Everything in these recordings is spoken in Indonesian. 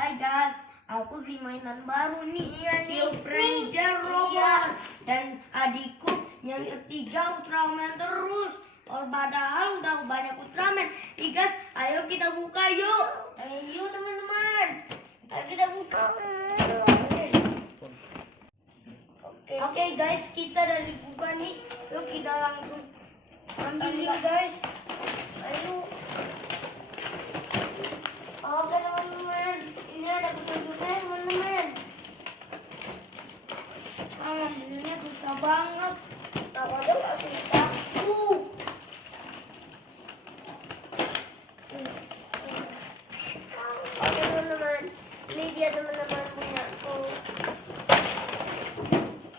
Hai guys, aku beli mainan baru nih, Cube Ranger Robot. Dan adikku yang ketiga Ultraman terus. Padahal udah banyak Ultraman. Nih guys, ayo kita buka yuk. Ayo teman-teman, ayo kita buka. Oke guys, kita dari buka nih. Yuk kita langsung ambil yuk guys. Ayo. Oke teman-teman, ini ada petunjuknya teman-teman. Ambilnya susah banget. Tahu aja nggak susah. Oke teman-teman, ini dia teman-teman punya aku.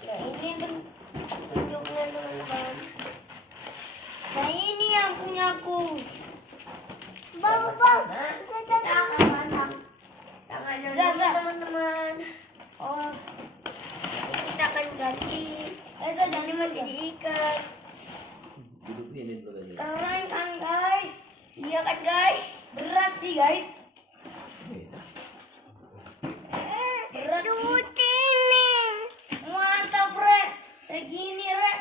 Nah ini petunjuknya teman-teman. Nah ini yang punya aku. Bang, kita akan pasang tangannya dulu teman-teman. Oh, kita akan ganti. Jadi masih diikat. Keren kan guys? Iya kan guys? Berat sih guys. Berat sih. Mantap re. Segini re.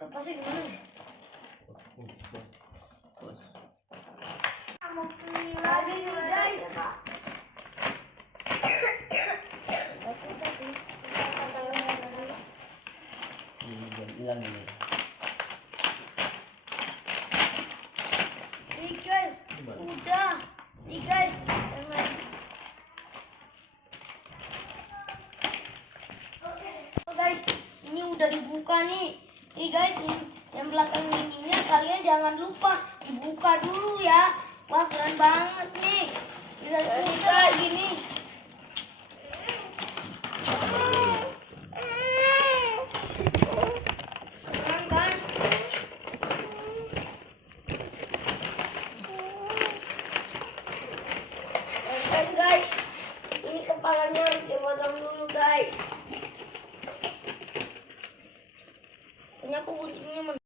Lepasnya gimana? Lagi nih guys. Hilang ini. Nih guys, udah. Nih guys, oh guys, ini udah dibuka nih. Nih guys, yang belakang ininya kalian jangan lupa dibuka dulu ya. Wah keren banget nih. Bisa buka gini. Keren kan? Guys, ini kepalanya harus dipotong dulu guys. Ini aku kucingnya